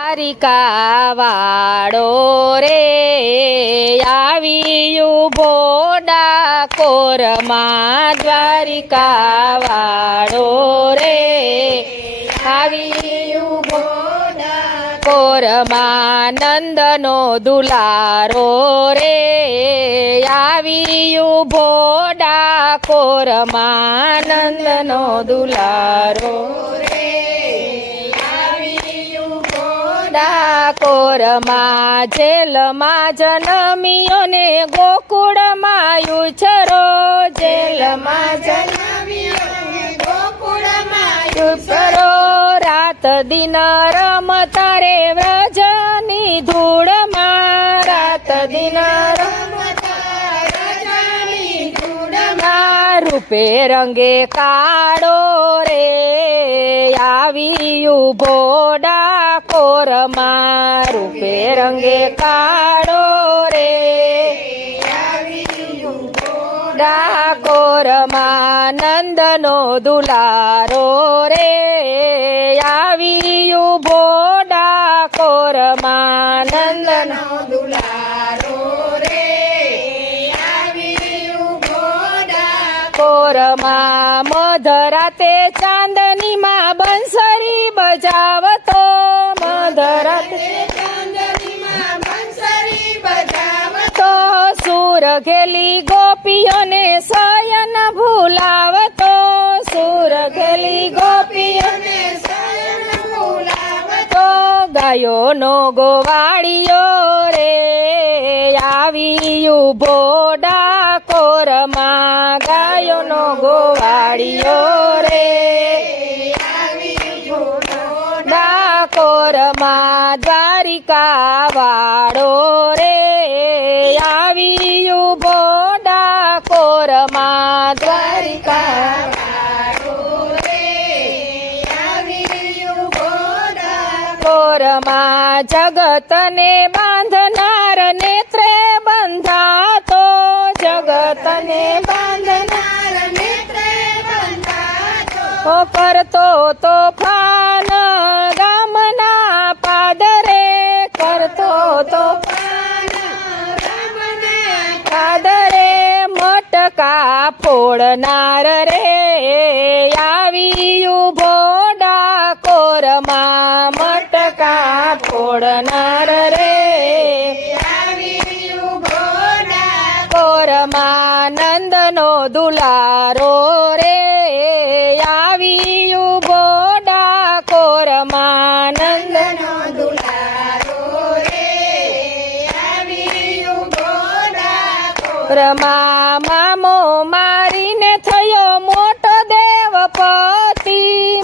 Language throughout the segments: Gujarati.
દ્વારિકા વાળો રે આવ્યું ભોડા કોરમાં દ્વારિકા વાળો રે આવ્યું ભોડા કોરમાં નંદનો દુલારો રે આવ્યું ભોડા કોરમાં નંદનો દુલારો કોરમાં જેલમાં જન્મ્યો ને ગોકુળમાં ઉછરો જેલમાં જન્મ્યો ગોકુળમાં ઉછરો રાત દિન રમતા રે વ્રજની ધૂળમાં રાત દિન રમતા વ્રજની ધૂળમાં રૂપે રંગે કાળો રે આવ્યું ભોડા કોરમાં રૂપે રંગે કાળો રે આવ્યું ભોડા કોરમાં નંદનો દુલારો રે આવ્યું ભોડા કોરમાં નંદનો દુલારો રે આવ્યું ભોડા કોરમાં મધરાતે ચાંદનીમાં બંસરી બજાવતો મધરાતે ચાંદનીમાં બંસરી બજાવતો સુર ઘેલી ગોપીઓને શયન ભૂલાવતો સુર ઘેલી ગોપીઓને શયન ભૂલાવતો ગાયોનો ગોવાળિયો રે આવ્યું ભોડા કોરમાં ગાયોનો ગોવાળિયો રે કોરમાં દ્વારિકા વાળો રે આવ્યું ભોડા કોરમાં દ્વારિકા વાળો રે આવ્યું ભોડા કોરમાં જગતને બાંધનાર નેત્રે બંધાતો જગતને બાંધનાર નેત્રે બંધાતો કરતો તોફાન મટકા ફોડનાર રે આવ્યું ભોડા કોરમાં મટકા ફોડનાર રે આવ્યું ભોડા કોરમાં નંદનો દુલારો રે આવ્યું ભોડા કોરમાં નંદનો દુલારો રે આવ્યું ભોડા કોરમાં મામો મારીને થયો મોટો દેવપતિ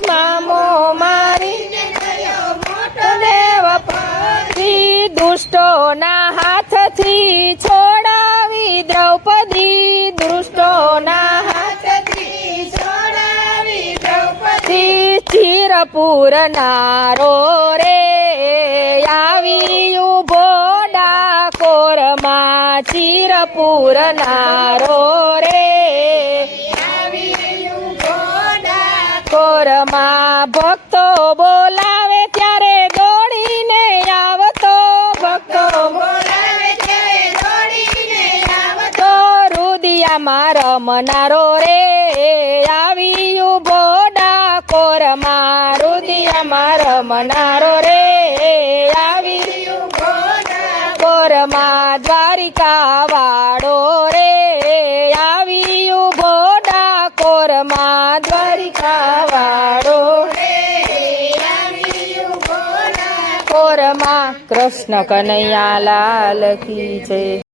મામો મારીને થયો મોટો દેવપતિ દુષ્ટોના હાથથી છોડાવી દ્રૌપદી દુષ્ટોના હાથથી છોડાવી દ્રૌપદી ચીર પૂરનારો રે આવ્યું ભોડા કોરમાં ચીર પૂરનારો રે આવ્યું ભોડા કોરમાં ભક્તો બોલાવે ત્યારે દોડીને આવતો ભક્તો બોલાવે ત્યારે દોડીને આવતો રુદિયામાં રમનારો રે આવ્યું ભોડા કોરમાં રુદિયામાં રમનારો રે આવ્યું ભોડા કોરમાં દ્વારિકા વાળો રે આવ્યું ભોડા કોરમાં દ્વારિકા વાળો રે આવ્યું ભોડા કોરમાં કૃષ્ણ કનૈયા લાલ કી જય।